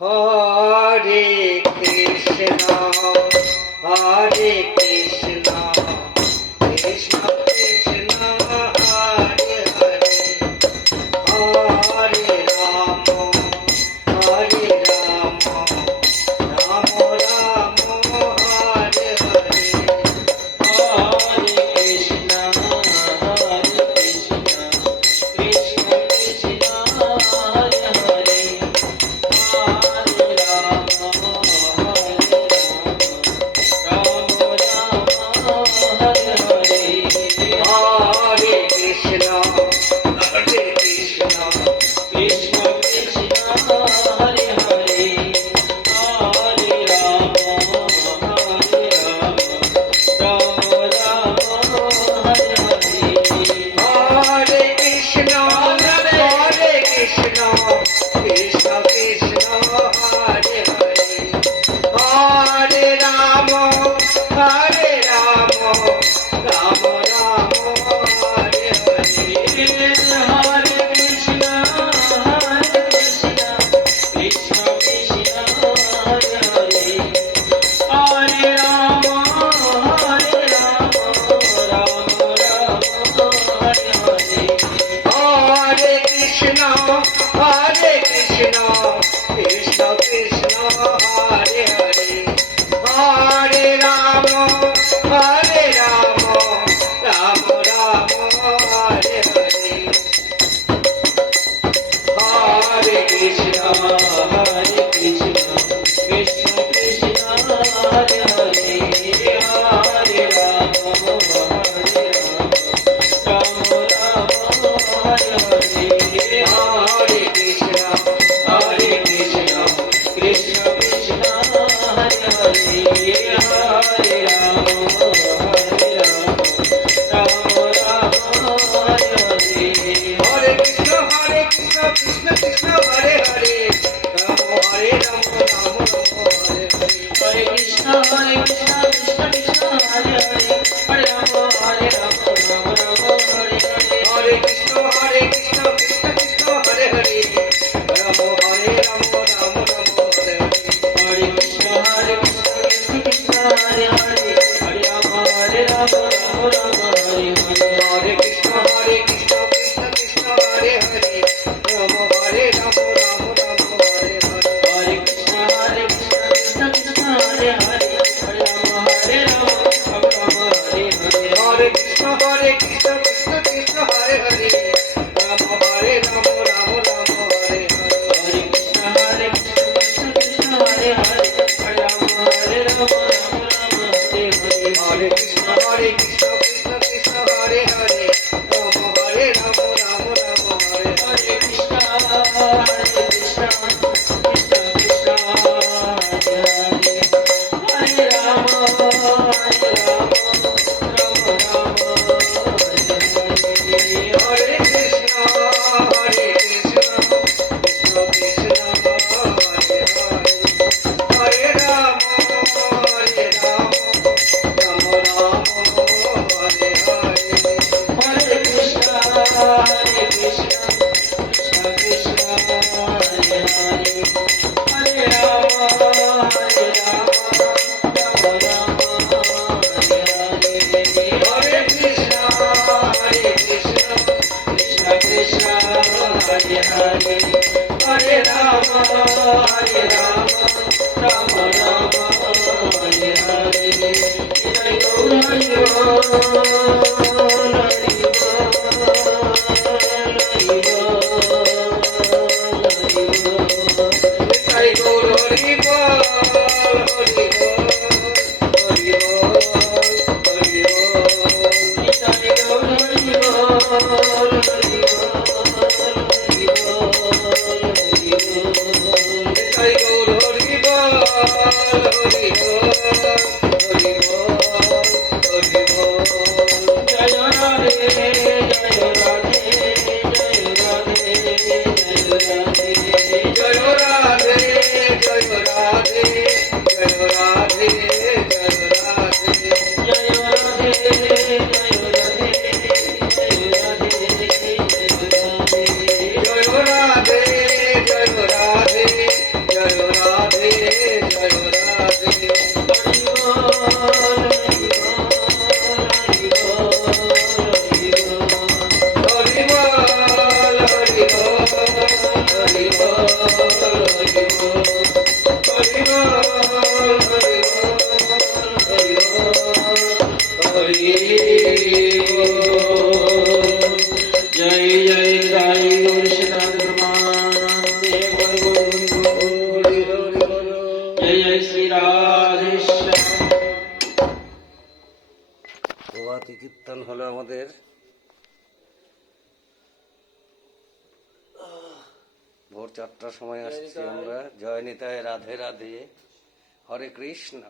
হরে কৃষ্ণ হরে কৃষ্ণ কৃষ্ণ কৃষ্ণ হরে হরে হরে রাম হরে রাম রাম রাম হরে হরে হরে কৃষ্ণ কৃষ্ণ কৃষ্ণ হরে হরে হরে রাম রাম হরে হরে হরে কৃষ্ণ হরে কৃষ্ণ কৃষ্ণ কৃষ্ণ হরে হরে হরে রাম রাম হরে হরে হরে কৃষ্ণ হরে কৃষ্ণ কৃষ্ণ কৃষ্ণ হরে হরে হরে রাম রাম রাম হরে হরে হরে কৃষ্ণ কৃষ্ণ কৃষ্ণ হরে হরে হরে রাম রাম হরে হরে হরে কৃষ্ণ কৃষ্ণ কৃষ্ণ হরে হরে হরে রাম রাম রাম হরে হরে হরে কৃষ্ণ হরে কৃষ্ণ কৃষ্ণ কৃষ্ণ হরে হরে হরে রাম রাম হরে হরে হরে কৃষ্ণ কৃষ্ণ কৃষ্ণ হরে হরে হরে রাম হরে হরে হরে কৃষ্ণ কৃষ্ণ কৃষ্ণ হরে হরে রাম হরে রাম রাম রাম হরে হরে হরে কৃষ্ণ কৃষ্ণ কৃষ্ণ হরে হরে হরে রাম রাম রাম হরে হরে হরে কৃষ্ণ কৃষ্ণ কৃষ্ণ হরে হরে রাম হরে রাম রাম রাম হরে হরে হরে কৃষ্ণ কৃষ্ণ কৃষ্ণ হরে হরে হরে রাম রাম রাম হরে হরে হরে কৃষ্ণ কৃষ্ণ কৃষ্ণ হরে হরে রাম হরে রাম রাম রাম হরে হরে হরে কৃষ্ণ কৃষ্ণ কৃষ্ণ হরে হরে হরে রাম রাম হরে হরে হরে কৃষ্ণ কৃষ্ণ কৃষ্ণ হরে হরে রাম হরে রাম রাম রাম হরে হরে হরে কৃষ্ণ কৃষ্ণ কৃষ্ণ হরে হরে হরে রাম রাম রাম হরে হরে হরে কৃষ্ণ কৃষ্ণ কৃষ্ণ হরে হরে রাম হরে রাম রাম রাম হরে হরে হরে কৃষ্ণ কৃষ্ণ কৃষ্ণ হরে হরে হরে রাম রাম রাম হরে হরে হরে কৃষ্ণ কৃষ্ণ কৃষ্ণ হরে হরে হরে রাম রাম রাম হরে হরে হরে কৃষ্ণ কৃষ্ণ কৃষ্ণ হরে হরে হরে রাম রাম রাম হরে হরে হরে কৃষ্ণ কৃষ্ণ কৃষ্ণ কৃষ্ণ হরে হরে হরে রাম রাম রাম হরে হরে জয় গৌর হরি বল হরি বল নিতাই গৌর হরি বল হরি বল হরি বল হরি বল নিতাই গৌর হরি বল হরি বল নিতাই গৌর হরি বল হরি বল হরি বল হরি বল জয় রাধে জয় রাধে জয় রাধে জয় রাধে জয় রাধে জয় রাধে জয় রাধে জয় রাধে জয় রাধে জয় রাধে জয় রাধে জয় রাধে জয় রাধে জয় রাধে জয় जय जय गाई गौर सदानंद परमानंद हरि बोल जय जय श्री राधे श्याम। প্রভাতী কীর্তন হলো আমাদের। ভোর 4টার সময় আসছি আমরা। জয় নিতাই, রাধে রাধে, হরে কৃষ্ণ।